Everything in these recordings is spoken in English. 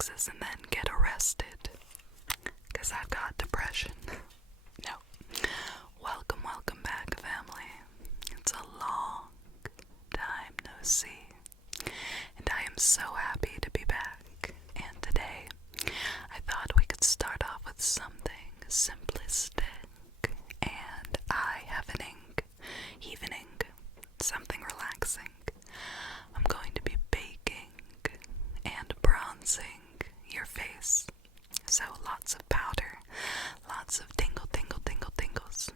taxes and then get arrested. 'Cause I've got depression. No. Welcome back, family. It's a long time no see. And I am so happy to be back. And today, I thought we could start off with something simplistic and eye-heavening, something relaxing. I'm going to be baking and bronzing your face. So lots of powder, lots of tingles.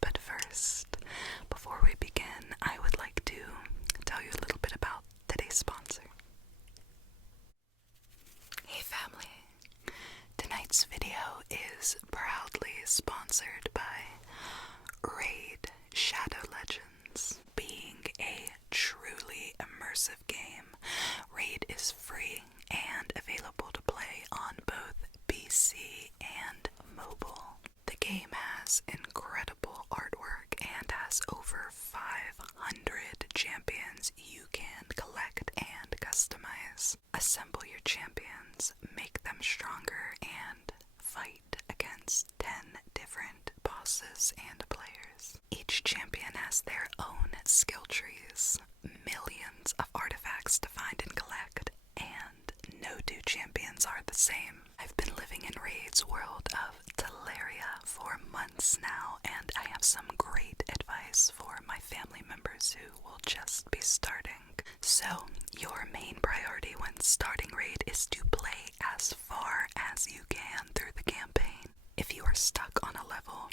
But first, before we begin, I would like to tell you a little bit about today's sponsor. Hey family, tonight's video is proudly sponsored by Raid Shadow Legends. Being a truly immersive game, Raid is free and available to play on both PC and mobile. The game has incredible artwork and has over 500 champions you can collect and customize. Assemble your champions, make them stronger, and fight against 10 different bosses and players. Each champion has their own skill trees, millions of artifacts to find and collect, and no two champions are the same. I've been living in Raid's world of Teleria for months now, and I have some great advice for my family members who will just be starting. So, your main priority when starting Raid is to play as far as you can through the campaign. If you are stuck on a level,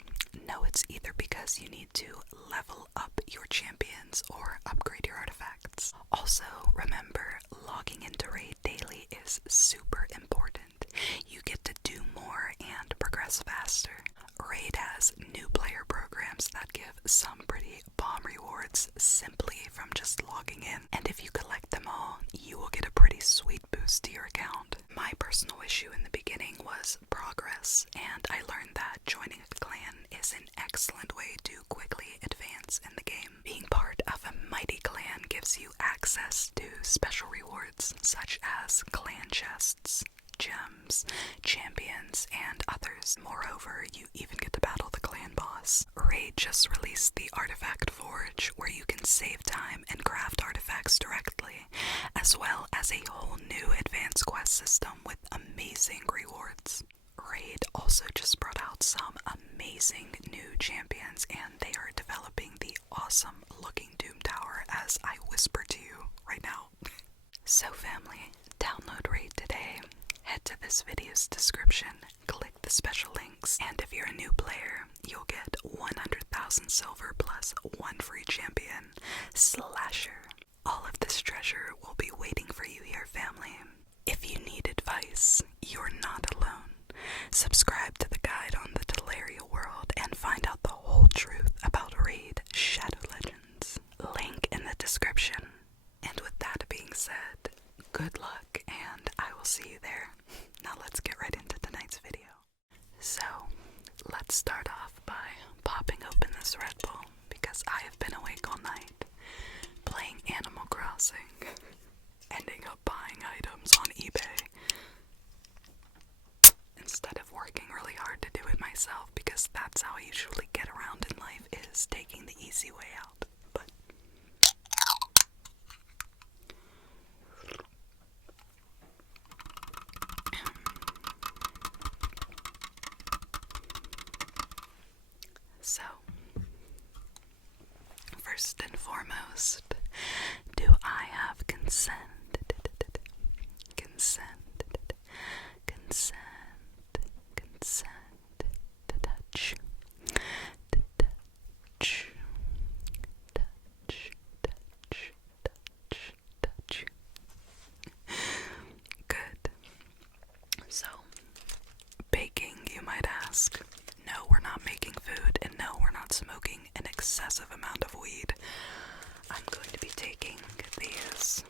know it's either because you need to level up your champions or upgrade your artifacts. Also, remember, logging into Raid daily is super important. You get to do more and progress faster. Raid has new player programs that give some pretty bomb rewards simply from just logging in. And if you collect them all, you will get a pretty sweet boost to your account. My personal issue in the beginning was progress, and I learned that joining a clan is an excellent way to quickly advance in the game. Being part of a mighty clan gives you access to special rewards such as clan chests, gems, champions, and others. Moreover, you even get to battle the clan boss. Raid just released the Artifact Forge, where you can save time and craft artifacts directly, as well as a whole new advanced quest system with amazing rewards. Raid also just brought out some amazing new champions, and they are developing the awesome looking Doom Tower as I whisper to you right now. So family, download Raid today. Head to this video's description, click the special links, and if you're a new player, you'll get 100,000 silver plus one free champion, Slasher. All of this treasure will be waiting for you here, family. If you need advice, you're not alone. Subscribe to the guide on the Teleria world and find out the whole truth about Raid Shadow Legends. Link in the description. And with that being said, good luck, and I will see you there. Now let's get right into tonight's video. So, let's start off by popping open this Red Bull, because I have been awake all night, playing Animal Crossing, ending up buying items on eBay, instead of working really hard to do it myself, because that's how I usually get around in life, is taking the easy way out. But so, first and foremost, do I have consent? Consent to touch. Good. So, baking, you might ask. No, we're not making food, and no, we're not smoking an excessive amount of weed. I'm going to be taking these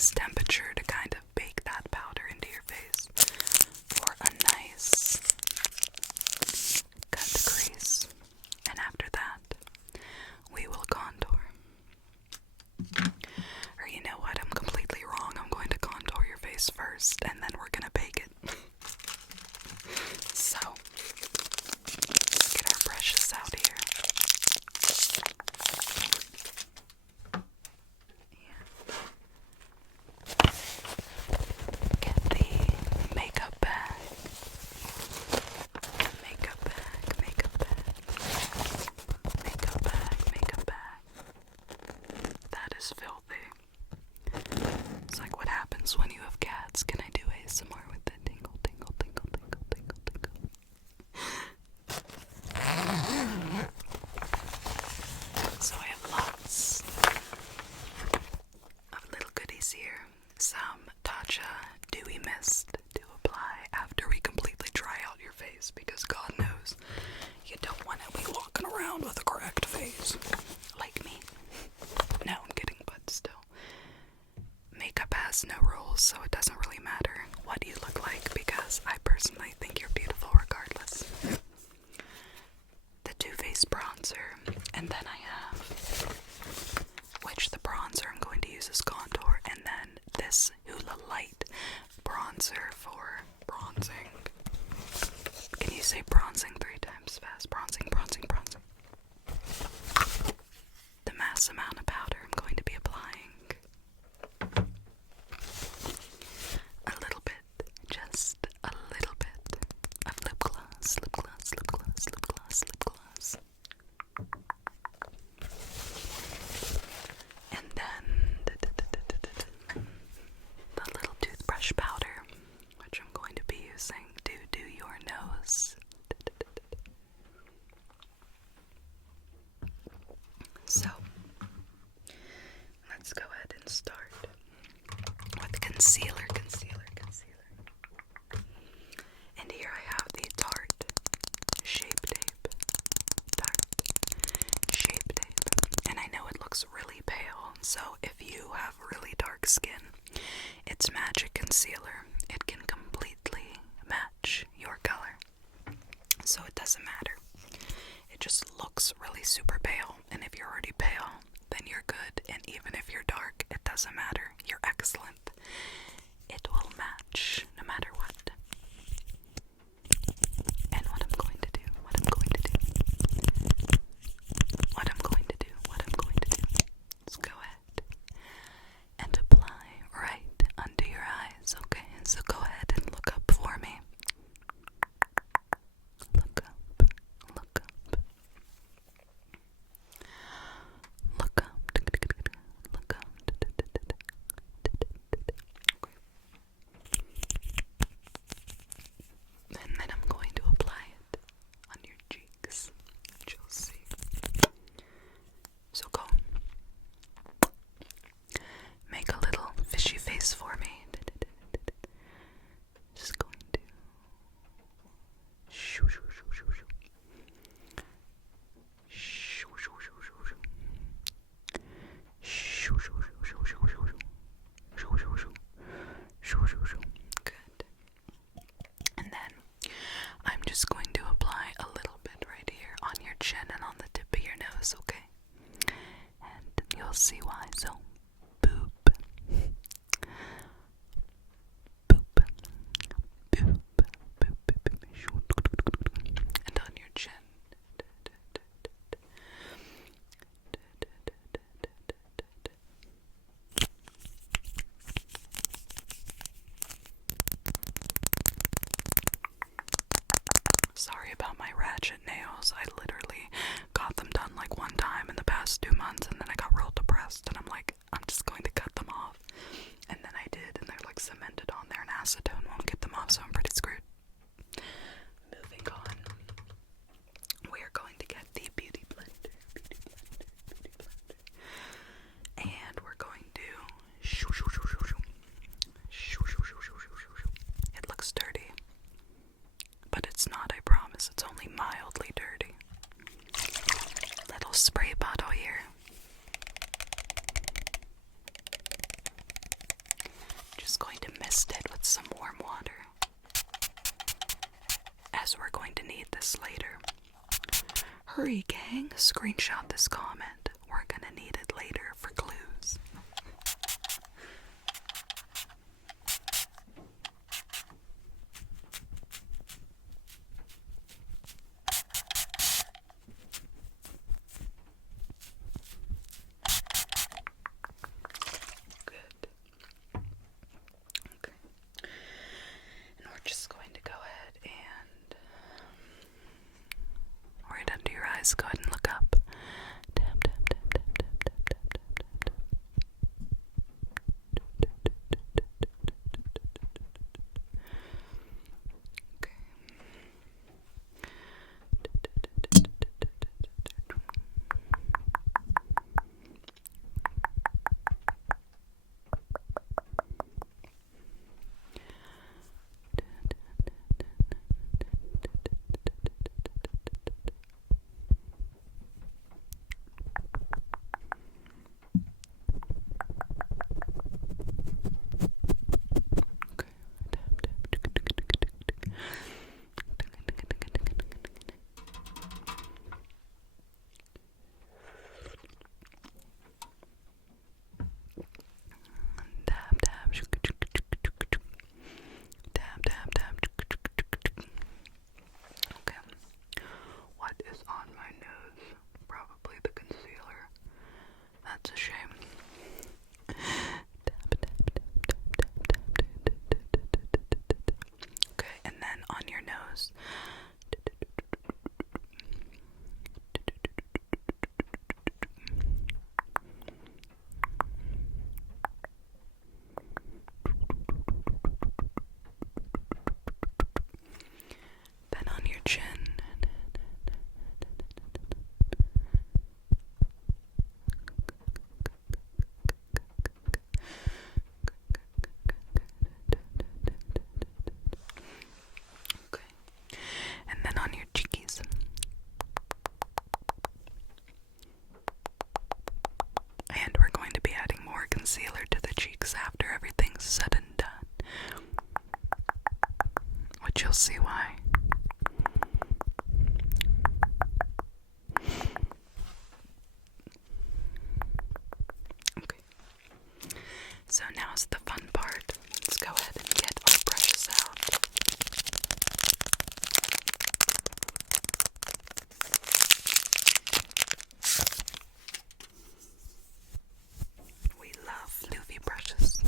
oven's temperature to kind of bake that powder into your face for a nice cut the crease. And after that, we will contour. Or you know what, I'm completely wrong. I'm going to contour your face first, and then we're gonna bake it. So, let's get our brushes out here. Get the makeup bag. Makeup bag, makeup bag. Makeup bag, makeup bag. That is filthy. It's like what happens when you have cats. Can I do ASMR with the tingle, tingle, tingle, tingle, tingle, tingle? So I have lots of little goodies here. Some Tatcha Dewy Mist to apply after we completely dry out your face, because God knows you don't want to be walking around with a cracked face like me. No, I'm kidding, but still. Makeup has no rules, so it doesn't really matter what you look like, because I personally think you're beautiful regardless. The Too Faced bronzer, and then I have, which the bronzer I'm going to use as contour, and then this Hoola Light bronzer for bronzing. Can you say bronzing 3 times fast? Bronzing, bronzing, bronzing. The mass amount of powder I'm going to be applying. A little bit, just a little bit of lip gloss, lip gloss, lip gloss, lip gloss, lip gloss. And then the little toothbrush powder, which I'm going to be using to do your nose. So, let's go ahead and start with concealer, concealer, concealer. And here I have the Tarte Shape Tape. Tarte Shape Tape. And I know it looks really pale, so if you have really dark skin, it's Magic Concealer. It can completely match your color. So it doesn't matter. It just looks really super pale, and if you're already pale, then you're good, and even if you're dark, it doesn't matter. You're excellent. It will match no matter what. And what I'm going to do, what I'm going to do, what I'm going to do, what I'm going to do, is go ahead and apply right under your eyes, okay? So go ahead and look up for me. Look up, look up. Look up, look up. Okay. And then I'm going to apply it on your cheeks, which you'll see. So go. Make a little fishy face for me. Just going to shoo shoo shoo shoo shoo. Shoo shoo shoo shoo shoo. Shoo shoo shoo shoo shoo shoo. Shoo shoo shoo. Shoo shoo shoo. Good. And then I'm just going to apply a little bit right here on your chin and on the tip of your nose, okay? And you'll see why. So boop. Boop. Boop. Boop. And on your chin. Sorry about my ratchet nails. I literally got them done like one time in the past 2 months, and then I got real depressed, and I'm like, mist it with some warm water, as we're going to need this later. Hurry, gang, screenshot this comment. We're gonna need it later for clues. Good. Okay. And we're just going to go ahead and right under your eyes, go ahead and look up. Tap, tap, tap, tap, tap, tap, tap, tap, tap. Okay. Okay. What is on my nose? Probably the concealer. That's a shame. Okay, and then on your nose. Then on your chin. Okay. And then on your cheekies. And we're going to be adding more concealer to the cheeks after everything's said and done, which you'll see why. Okay. So now's the fun part. Let's go ahead and get our brushes out. We love floofy brushes.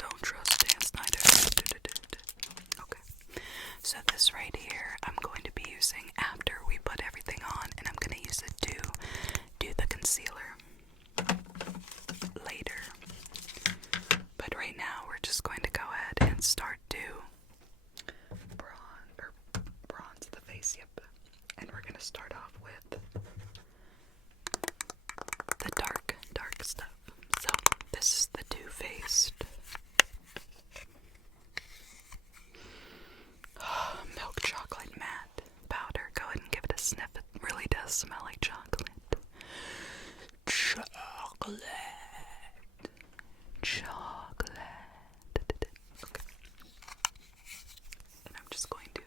Don't trust Dan Snyder. Okay. So this right here, I'm going to be using after we put everything on, and I'm going to use it to do the concealer later. But right now, we're just going to go ahead and start to bronze the face, yep. And we're going to start off with the dark stuff. So this is the Too Faced milk chocolate matte powder. Go ahead and give it a sniff. It really does smell like chocolate. Chocolate. Okay. And I'm just going to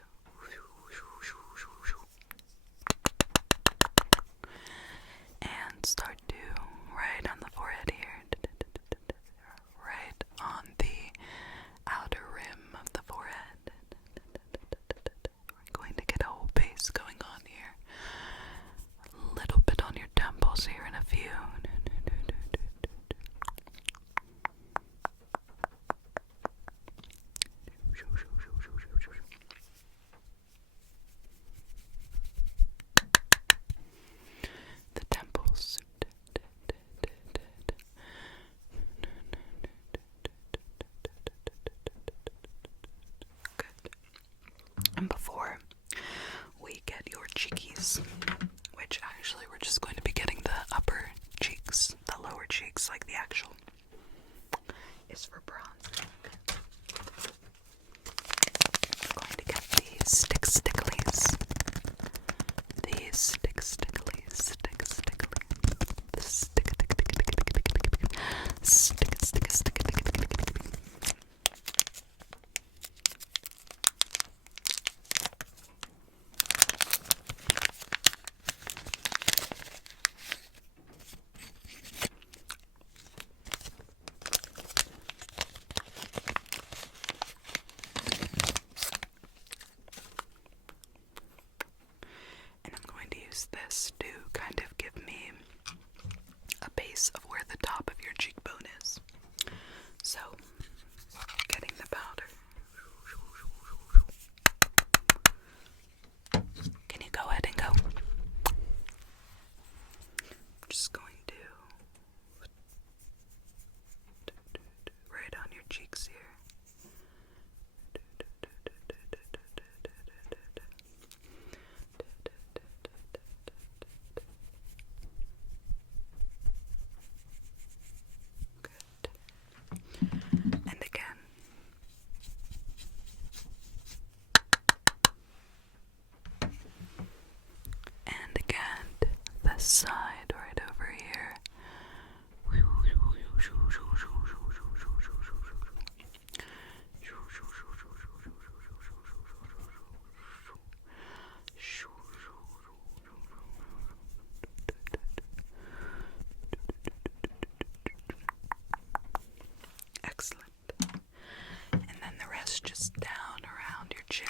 just down around your chin.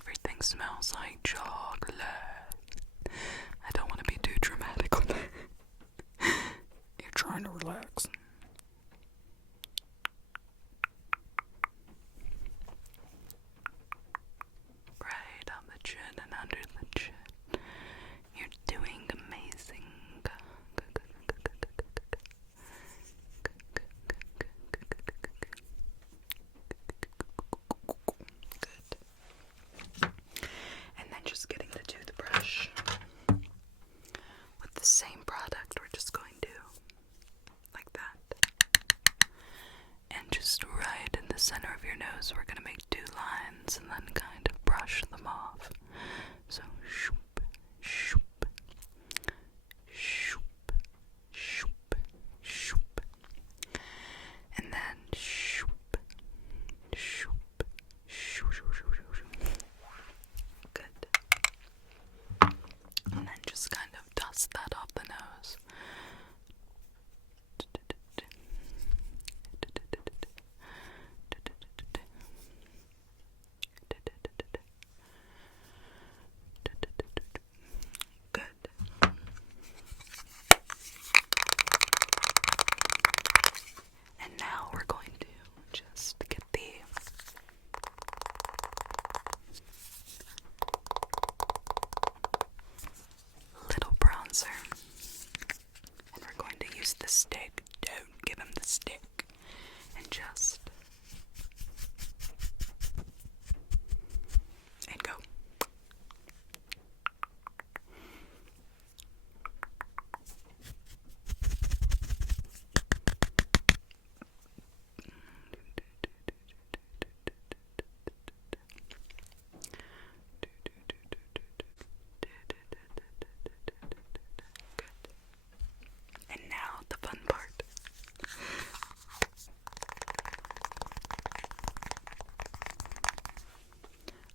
Everything smells like chocolate. I don't want to be too dramatic with it. You're trying to relax. Right on the chin and under the chin. You're doing amazing. Good. And then just getting the toothbrush with the same product. We're just going to, like that. And just right in the center of your nose, we're going to make 2 lines and then kind of brush them off. So, shoop, shoop, shoop, shoop, shoop. And then shoop, shoop, shoop, shoop, shoop, shoop. Good. And then just kind of dust that off the nose. Good. And now we're going to just get the little bronzer, and we're going to use the stick. Don't give him the stick. And just and go. And now the fun part.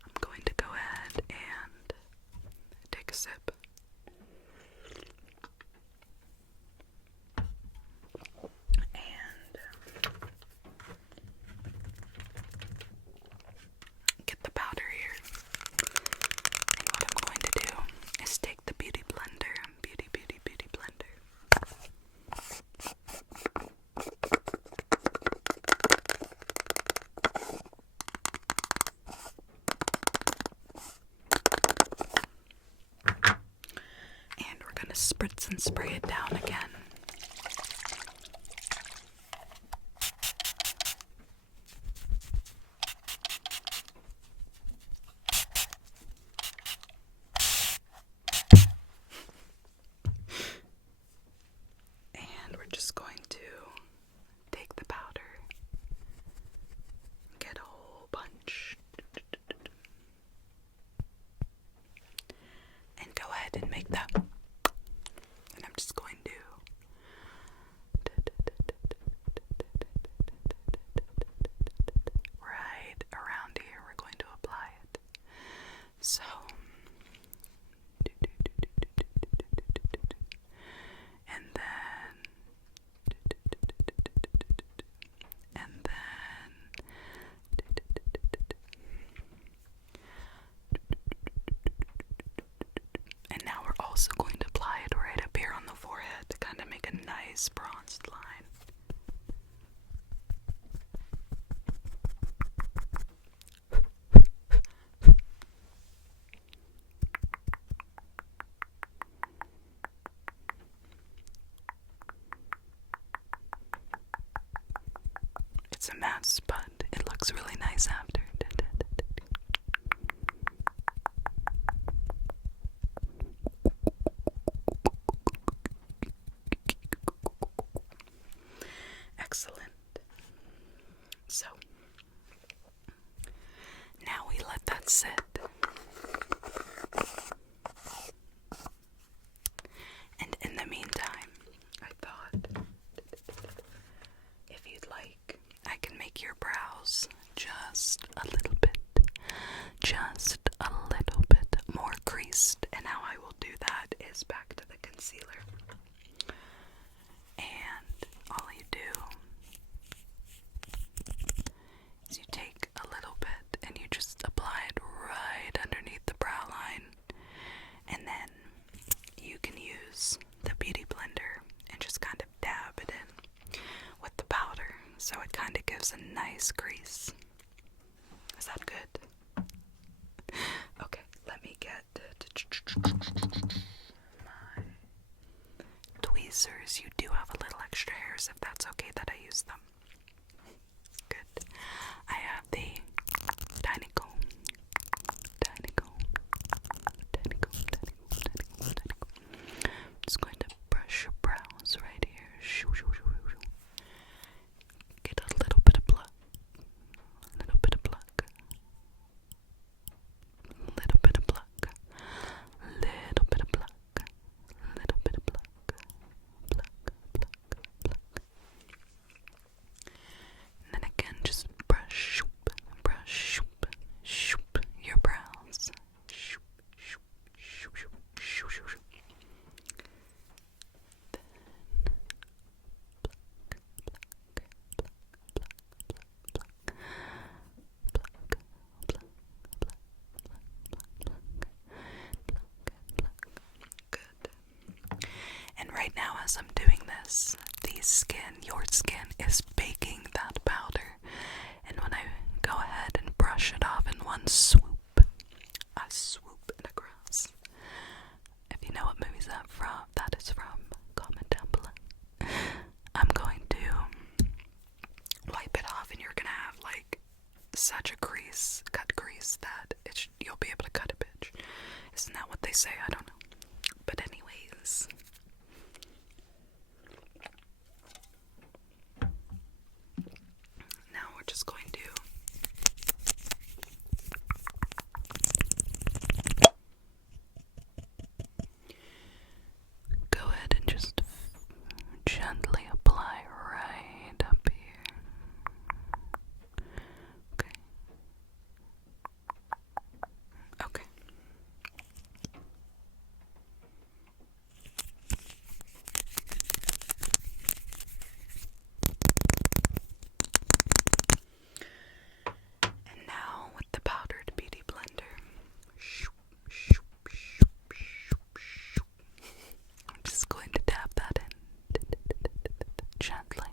I'm going to go ahead and take a sip. And get the powder here. And what I'm going to do is take the beauty blender, beauty blender. And we're going to spritz and spray it down again. And we're just going to take the powder, get a whole bunch, and go ahead and make that. And I'm just going to right around here, we're going to apply it. So and then and now we're also going to apply it right up here on the forehead to kind of make a nice bronzed line. It's a mess, but it looks really nice after. Excellent. So, now we let that sit. And in the meantime, I thought, if you'd like, I can make your brows just a gives a nice crease. Is that good? Okay, let me get my tweezers. You do have a little extra hairs, if that's okay that I use them. Good. I have the tiny comb. Tiny comb. Tiny comb, tiny comb, tiny comb, tiny comb. I'm just going to brush your brows right here. Shoo, shoo, shoo, shoo. Get a little bit of pluck. A little bit of pluck. Little bit of pluck. Little bit of pluck. Little bit of pluck. Pluck, pluck, pluck. And then again, just brush, brush, shoop, your brows. Shoop, shoop, shoop, shoop, shoop, shoop, shoop. Then good. And right now, as I'm doing this, your skin is baking that powder. And when I go ahead and brush it off in one swoop, I swoop it across. If you know what movie that is from, comment down below. I'm going to wipe it off, and you're gonna have like such a cut crease that you'll be able to cut a bitch. Isn't that what they say? I don't know. But anyways, now we're just going to go ahead and just gently apply right up here. Okay. Okay. And now with the powdered beauty blender, I'm just going to dab that in gently.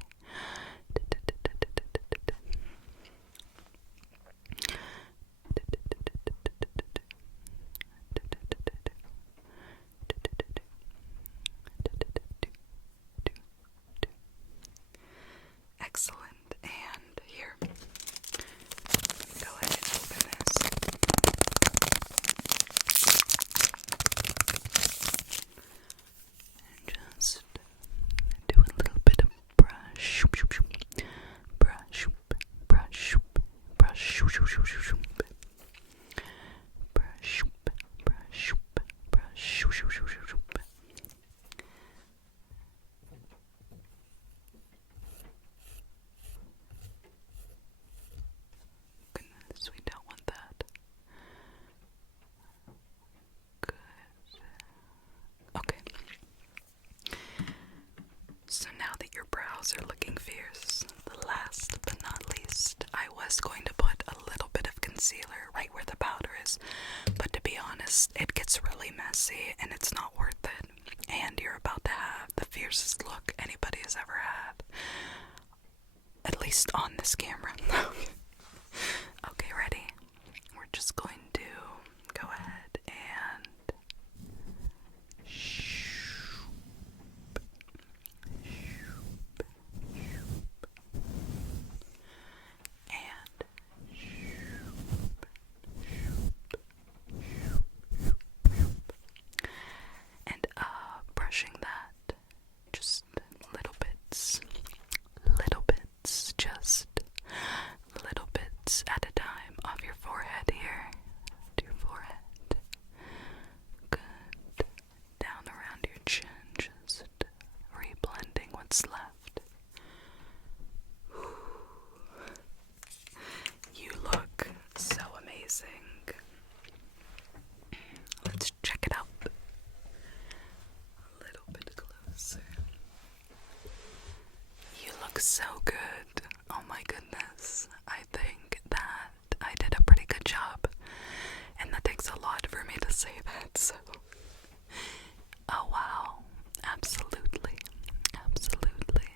Excellent. And here, go ahead and open this. And just do a little bit of brush, brush, brush, brush, brush, brush, brush. Goodness, we don't want that. Good. Okay. So now that your brows are looking fierce, last but not least, I was going to put a little bit of concealer right where the powder is, but to be honest, it gets really messy and it's not worth it. And you're about to have the fiercest look anybody has ever had, at least on this camera. Okay, ready? We're just going to go ahead and and brushing that just little bits, just little bits at a time off your forehead here, to your forehead, good, down around your chin, just re-blending what's left. You look so amazing. Let's check it out a little bit closer. You look so good. Oh my goodness. I think that I did a pretty good job. And that takes a lot for me to say that, so. Oh wow. Absolutely. Absolutely.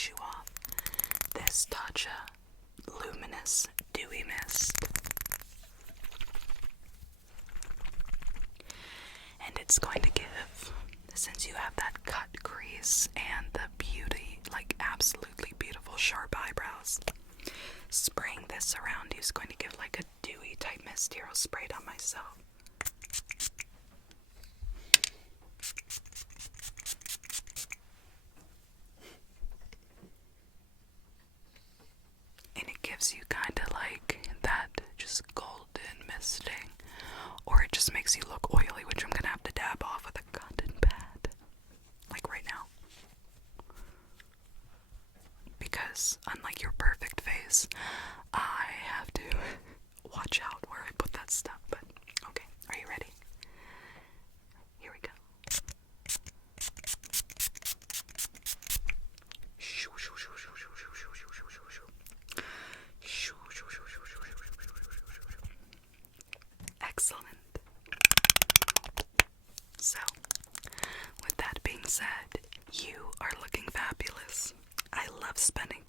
finish you off, this Tatcha Luminous Dewy Mist. And it's going to give, since you have that cut crease and the beauty, like absolutely beautiful sharp eyebrows, spraying this around you is going to give like a dewy type mist. Here, I'll spray it on myself. And it gives you kind of like that just golden misting, or it just makes you look oily, which I'm gonna have to dab off with a cotton pad, like right now. Because unlike your perfect face, I have to watch out where I put that stuff. But okay, are you ready? Here we go. Excellent. So, with that being said, you are looking fabulous. I love spending